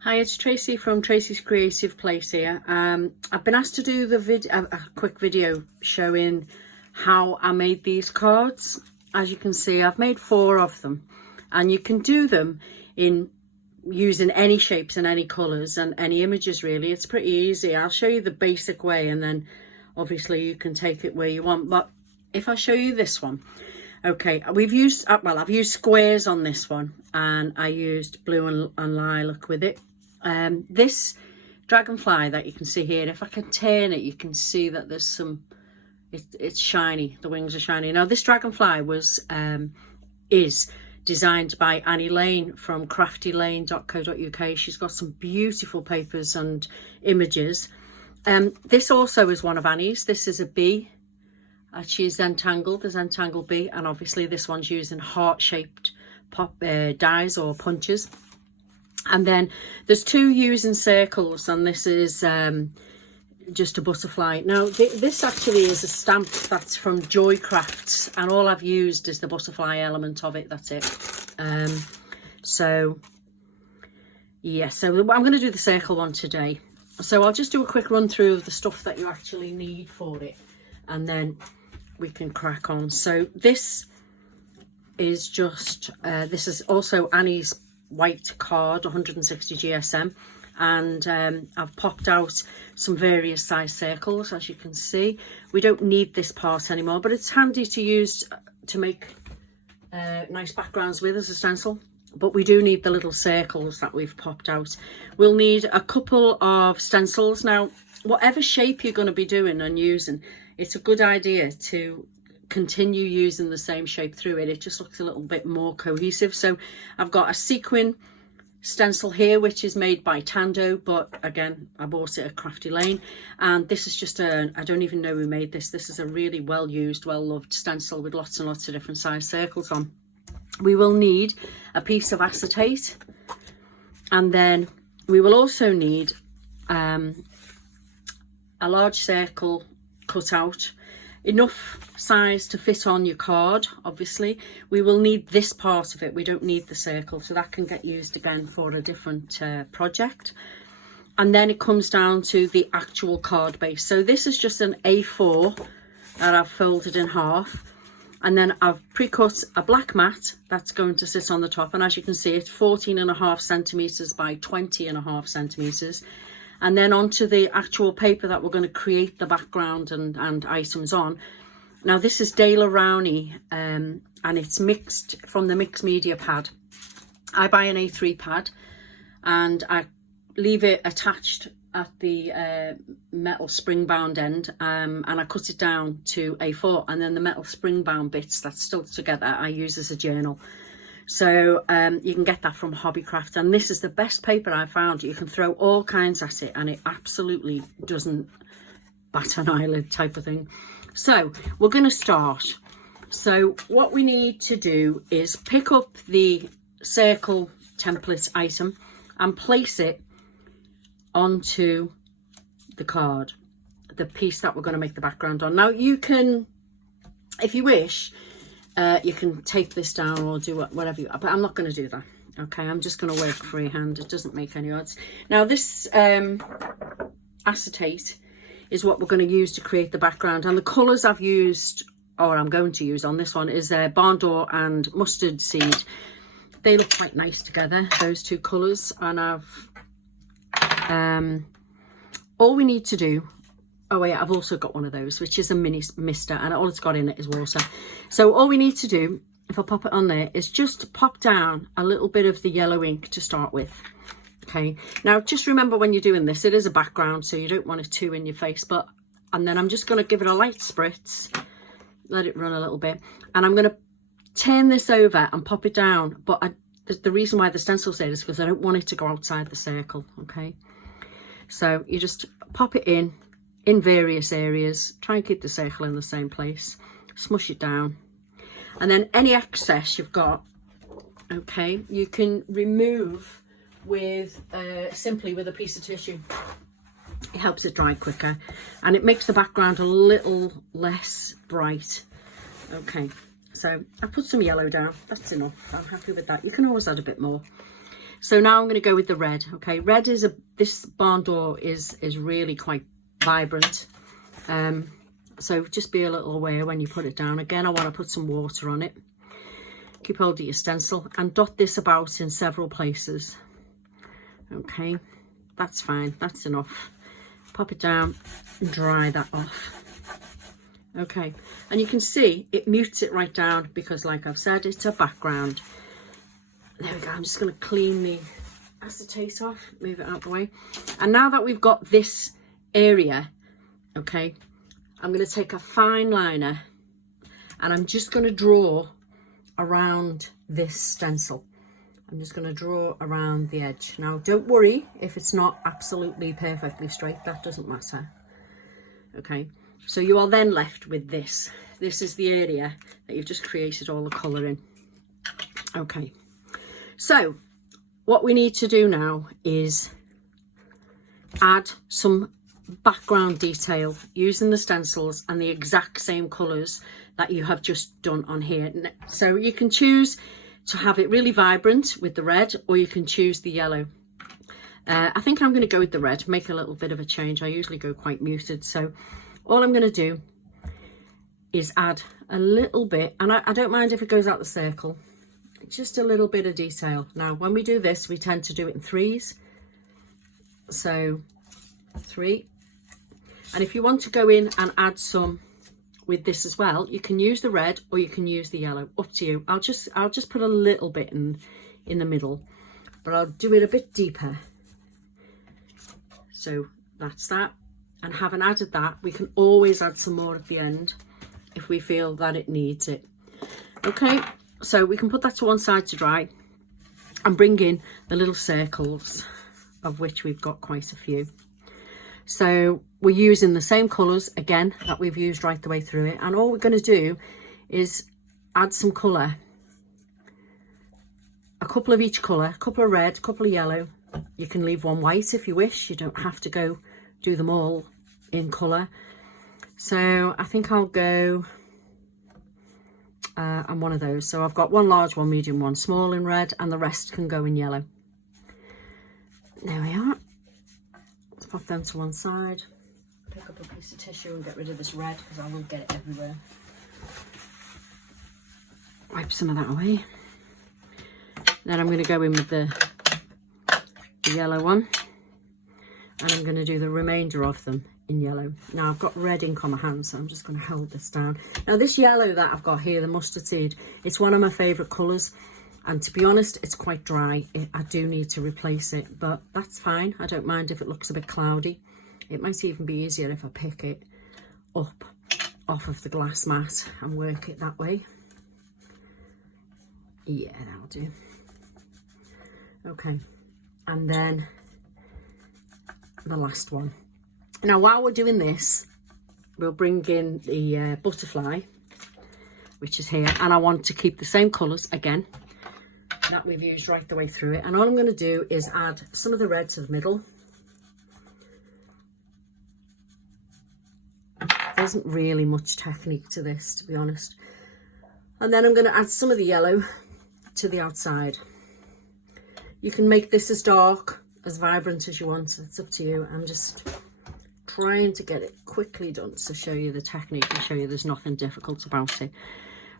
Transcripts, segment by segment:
Hi, it's Tracy from Tracy's Creative Place here. I've been asked to do a quick video showing how I made these cards. As you can see, I've made 4 of them, and you can do them in using any shapes and any colours and any images really. It's pretty easy. I'll show you the basic way, and then obviously you can take it where you want. But if I show you this one, okay, I've used squares on this one, and I used blue and lilac with it. This dragonfly that you can see here, if I can turn it, you can see that there's some, it's shiny, the wings are shiny. Now this dragonfly is designed by Annie Lane from craftylane.co.uk. She's got some beautiful papers and images. This also is one of Annie's. This is a bee. She's Zentangled, the Zentangled bee, and obviously this one's using heart-shaped dies or punches. And then there's 2 using circles, and this is just a butterfly. Now this actually is a stamp that's from Joy Crafts, and all I've used is the butterfly element of it. That's it. So yeah, so I'm going to do the circle one today. So I'll just do a quick run through of the stuff that you actually need for it, and then we can crack on. So this is just this is also Annie's white card, 160 GSM, and I've popped out some various size circles. As you can see, we don't need this part anymore, but it's handy to use to make nice backgrounds with as a stencil. But we do need the little circles that we've popped out. We'll need a couple of stencils. Now whatever shape you're going to be doing and using, it's a good idea to continue using the same shape through it. It just looks a little bit more cohesive. So I've got a sequin stencil here, which is made by Tando, but again I bought it at Crafty Lane, and this is just I don't even know who made this. This is a really well used, well loved stencil with lots and lots of different size circles on. We will need a piece of acetate, and then we will also need a large circle cut out, enough size to fit on your card. Obviously we will need this part of it, we don't need the circle, so that can get used again for a different project. And then it comes down to the actual card base. So this is just an A4 that I've folded in half, and then I've pre-cut a black mat that's going to sit on the top, and as you can see it's 14.5 centimeters by 20.5 centimeters. And then onto the actual paper that we're going to create the background and items on. Now this is Dale Rowney, and it's mixed from the mixed media pad. I buy an A3 pad, and I leave it attached at the metal spring bound end, and I cut it down to A4, and then the metal spring bound bits that's still together I use as a journal. So you can get that from Hobbycraft, and this is the best paper I've found. You can throw all kinds at it and it absolutely doesn't bat an eyelid type of thing. So we're going to start. So what we need to do is pick up the circle template item and place it onto the card, the piece that we're going to make the background on. Now you can, if you wish, you can tape this down or do whatever you, but I'm not going to do that. Okay, I'm just going to work freehand. It doesn't make any odds. Now this acetate is what we're going to use to create the background, and the colours I've used, or I'm going to use on this one, is barn door and mustard seed. They look quite nice together, those 2 colours. And I've all we need to do, oh yeah, I've also got one of those, which is a mini mister, and all it's got in it is water. So all we need to do, if I pop it on there, is just pop down a little bit of the yellow ink to start with. Okay, now just remember when you're doing this, it is a background, so you don't want it too in your face, and then I'm just going to give it a light spritz, let it run a little bit, and I'm going to turn this over and pop it down. But the reason why the stencil said is because I don't want it to go outside the circle. Okay, so you just pop it in various areas, try and keep the circle in the same place, smush it down, and then any excess you've got, okay, you can remove with simply with a piece of tissue. It helps it dry quicker, and it makes the background a little less bright. Okay, so I put some yellow down, that's enough, I'm happy with that. You can always add a bit more. So now I'm going to go with the red. Okay, red is this barn door is really quite vibrant. So just be a little aware when you put it down. Again, I want to put some water on it. Keep hold of your stencil and dot this about in several places. Okay, that's fine, that's enough. Pop it down and dry that off. Okay, and you can see it mutes it right down because, like I've said, it's a background. There we go. I'm just going to clean the acetate off, move it out the way. And now that we've got this area, okay, I'm going to take a fine liner and I'm just going to draw around this stencil. I'm just going to draw around the edge. Now, don't worry if it's not absolutely perfectly straight. That doesn't matter. Okay, so you are then left with this. This is the area that you've just created all the colour in. Okay. So what we need to do now is add some background detail using the stencils and the exact same colours that you have just done on here. So you can choose to have it really vibrant with the red, or you can choose the yellow. I think I'm going to go with the red, make a little bit of a change. I usually go quite muted. So all I'm going to do is add a little bit, and I don't mind if it goes out the circle, just a little bit of detail. Now, when we do this, we tend to do it in threes. So 3. And if you want to go in and add some with this as well, you can use the red or you can use the yellow, up to you. I'll just put a little bit in the middle, but I'll do it a bit deeper. So that's that. And having added that, we can always add some more at the end if we feel that it needs it. Okay, so we can put that to one side to dry and bring in the little circles, of which we've got quite a few. So we're using the same colours again that we've used right the way through it, and all we're going to do is add some colour, a couple of each colour, a couple of red, a couple of yellow. You can leave one white if you wish, you don't have to go do them all in colour. So I think I'll go and one of those. So I've got one large, one medium, one small in red, and the rest can go in yellow. There we are. Let's pop them to one side. Pick up a piece of tissue and get rid of this red because I will get it everywhere. Wipe some of that away. Then I'm going to go in with the yellow one, and I'm going to do the remainder of them in yellow. Now I've got red ink on my hand, so I'm just going to hold this down. Now this yellow that I've got here, the mustard seed, it's one of my favourite colours, and to be honest, it's quite dry. I do need to replace it, but that's fine. I don't mind if it looks a bit cloudy. It might even be easier if I pick it up off of the glass mat and work it that way. Yeah, that'll do. Okay, and then the last one. Now while we're doing this, we'll bring in the butterfly, which is here, and I want to keep the same colours again that we've used right the way through it. And all I'm going to do is add some of the red to the middle. There isn't really much technique to this, to be honest. And then I'm going to add some of the yellow to the outside. You can make this as dark, as vibrant as you want. It's up to you. I'm just trying to get it quickly done to show you the technique and show you there's nothing difficult about it.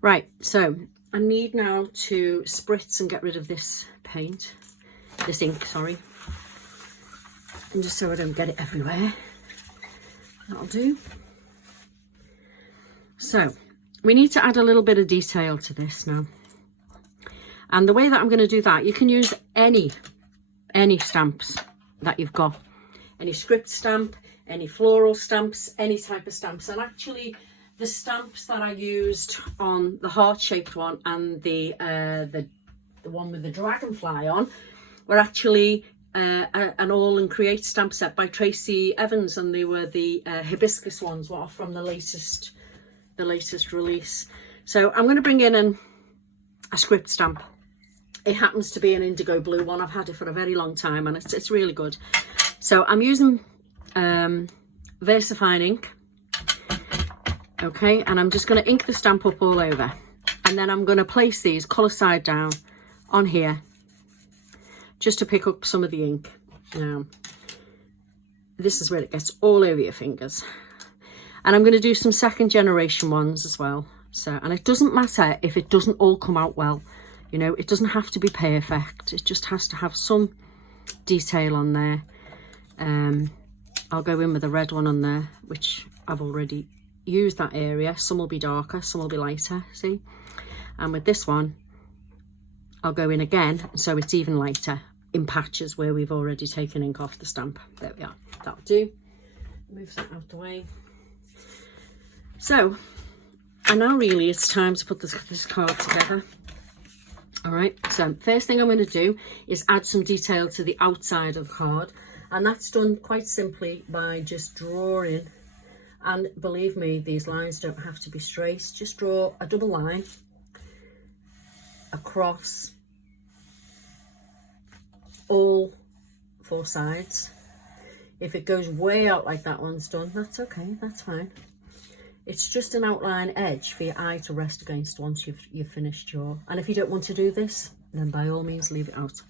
Right, so I need now to spritz and get rid of this paint, this ink, sorry. And just so I don't get it everywhere. That'll do. So we need to add a little bit of detail to this now. And the way that I'm going to do that, you can use any stamps that you've got. Any script stamp, any floral stamps, any type of stamps. And actually the stamps that I used on the heart-shaped one and the one with the dragonfly on were actually an All and Create stamp set by Tracy Evans, and they were the hibiscus ones, what are from the latest release. So I'm going to bring in a script stamp. It happens to be an indigo blue one. I've had it for a very long time and it's really good. So I'm using VersaFine ink. Okay, and I'm just going to ink the stamp up all over. And then I'm going to place these colour side down on here, just to pick up some of the ink. Now, this is where it gets all over your fingers. And I'm going to do some second generation ones as well. So, and it doesn't matter if it doesn't all come out well. You know, it doesn't have to be perfect. It just has to have some detail on there. I'll go in with a red one on there, which I've already used that area. Some will be darker, some will be lighter, see? And with this one, I'll go in again, so it's even lighter in patches where we've already taken ink off the stamp. There we are, that'll do. Move that out the way. So, and now really it's time to put this card together. All right, so first thing I'm going to do is add some detail to the outside of the card. And that's done quite simply by just drawing. And believe me, these lines don't have to be straight. Just draw a double line across all 4 sides. If it goes way out like that one's done, that's okay, that's fine. It's just an outline edge for your eye to rest against once you've finished your, and if you don't want to do this, then by all means leave it out,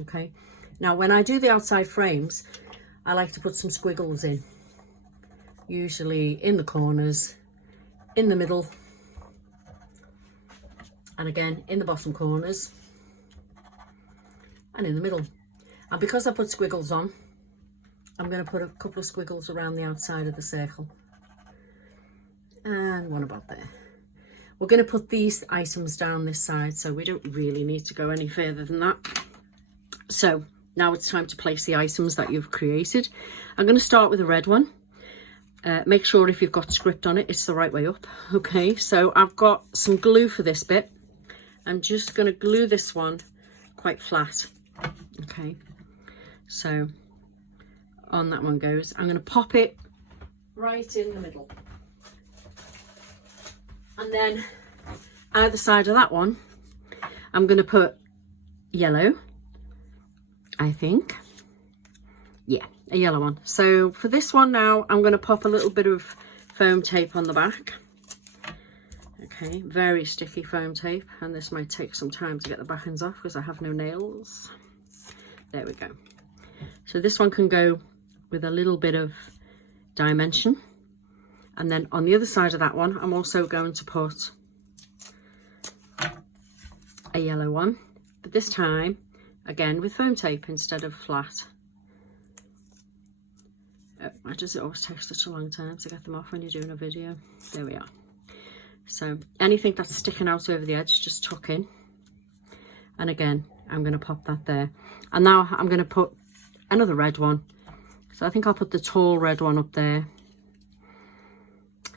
okay? Now when I do the outside frames, I like to put some squiggles in, usually in the corners, in the middle, and again in the bottom corners, and in the middle. And because I put squiggles on, I'm going to put a couple of squiggles around the outside of the circle. And one about there. We're going to put these items down this side, so we don't really need to go any further than that. So now it's time to place the items that you've created. I'm going to start with a red one. Make sure if you've got script on it, it's the right way up. Okay, so I've got some glue for this bit. I'm just going to glue this one quite flat. Okay, so on that one goes. I'm going to pop it right in the middle. And then either side of that one, I'm going to put yellow, I think. Yeah, a yellow one. So for this one now, I'm going to pop a little bit of foam tape on the back. Okay, very sticky foam tape. And this might take some time to get the back ends off because I have no nails. There we go. So this one can go with a little bit of dimension. And then on the other side of that one, I'm also going to put a yellow one, but this time, again, with foam tape instead of flat. Why does it always take such a long time to get them off when you're doing a video? There we are. So anything that's sticking out over the edge, just tuck in. And again, I'm going to pop that there. And now I'm going to put another red one. So I think I'll put the tall red one up there.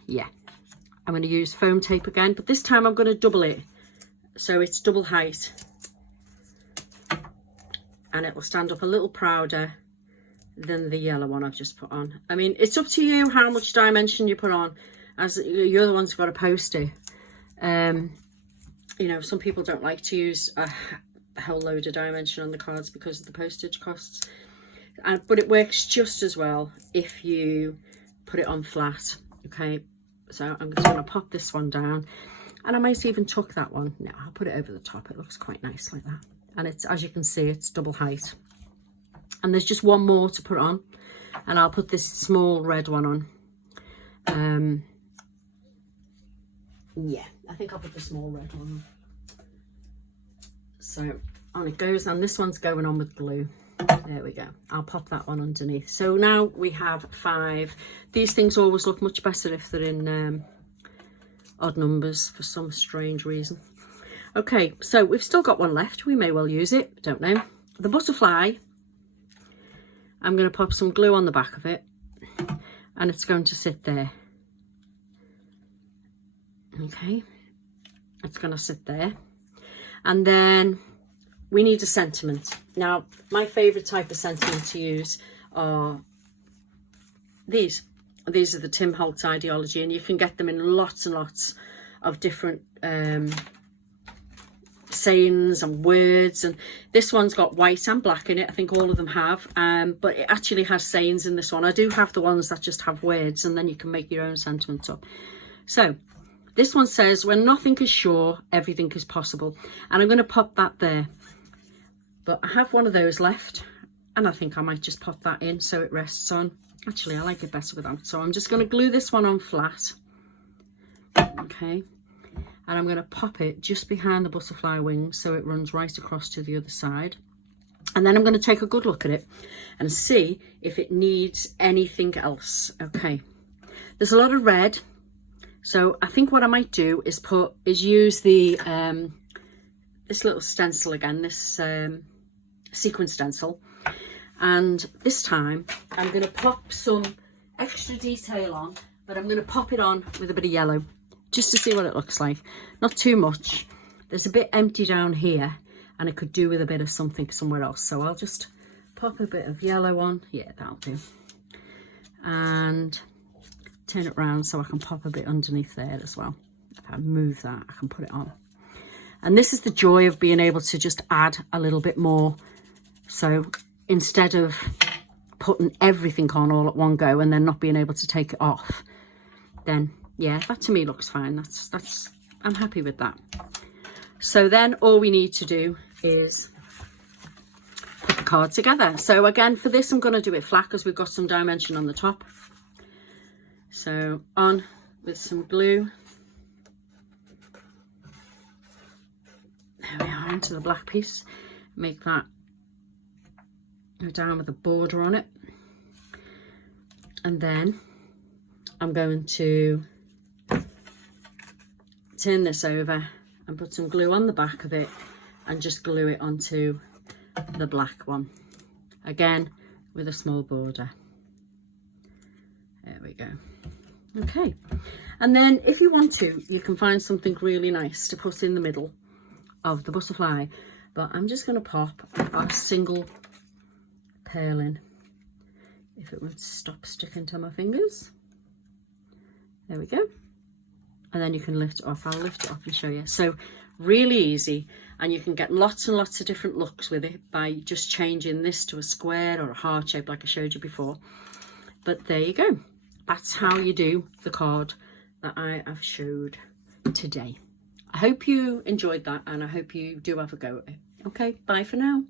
Yeah, I'm going to use foam tape again, but this time I'm going to double it so it's double height, and it will stand up a little prouder than the yellow one I've just put on. I mean, it's up to you how much dimension you put on, as you're the ones who've got to post it. You know, some people don't like to use a whole load of dimension on the cards because of the postage costs, but it works just as well if you put it on flat. Okay, so I'm just going to pop this one down, and I might even tuck that one. No, I'll put it over the top. It looks quite nice like that. And it's, as you can see, it's double height. And there's just one more to put on, and I'll put this small red one on. Yeah, I think I'll put the small red one on. So on it goes, and this one's going on with glue. There we go. I'll pop that one underneath. So now we have 5. These things always look much better if they're in odd numbers for some strange reason. Okay, so we've still got one left. We may well use it. Don't know. The butterfly, I'm going to pop some glue on the back of it, and it's going to sit there. Okay, it's going to sit there. And then we need a sentiment. Now, my favourite type of sentiment to use are these. These are the Tim Holtz ideology, and you can get them in lots and lots of different sayings and words. And this one's got white and black in it. I think all of them have, but it actually has sayings in this one. I do have the ones that just have words, and then you can make your own sentiments up. So this one says, when nothing is sure, everything is possible. And I'm going to pop that there. but I have one of those left, and I think I might just pop that in so it rests on. Actually, I like it better without, so I'm just going to glue this one on flat. Okay, and I'm going to pop it just behind the butterfly wings so it runs right across to the other side. And then I'm going to take a good look at it and see if it needs anything else. Okay, there's a lot of red, so I think what I might do is use the this little stencil again, this sequin stencil, and this time I'm going to pop some extra detail on, but I'm going to pop it on with a bit of yellow just to see what it looks like. Not too much. There's a bit empty down here, and it could do with a bit of something somewhere else. So I'll just pop a bit of yellow on. Yeah, that'll do. And turn it around so I can pop a bit underneath there as well. If I move that, I can put it on. And this is the joy of being able to just add a little bit more. So instead of putting everything on all at one go and then not being able to take it off, then yeah, that to me looks fine. I'm happy with that. So then all we need to do is put the card together. So again, for this, I'm going to do it flat because we've got some dimension on the top. So on with some glue. There we are, into the black piece. Make that go down with a border on it. And then I'm going to turn this over and put some glue on the back of it and just glue it onto the black one. Again, with a small border. There we go. Okay. And then if you want to, you can find something really nice to put in the middle of the butterfly. But I'm just going to pop a single pearl in. If it would stop sticking to my fingers. There we go. And then you can lift it off. I'll lift it up and show you. So really easy, and you can get lots and lots of different looks with it by just changing this to a square or a heart shape like I showed you before. But there you go. That's how you do the card that I have showed today. I hope you enjoyed that, and I hope you do have a go at it. Okay, bye for now.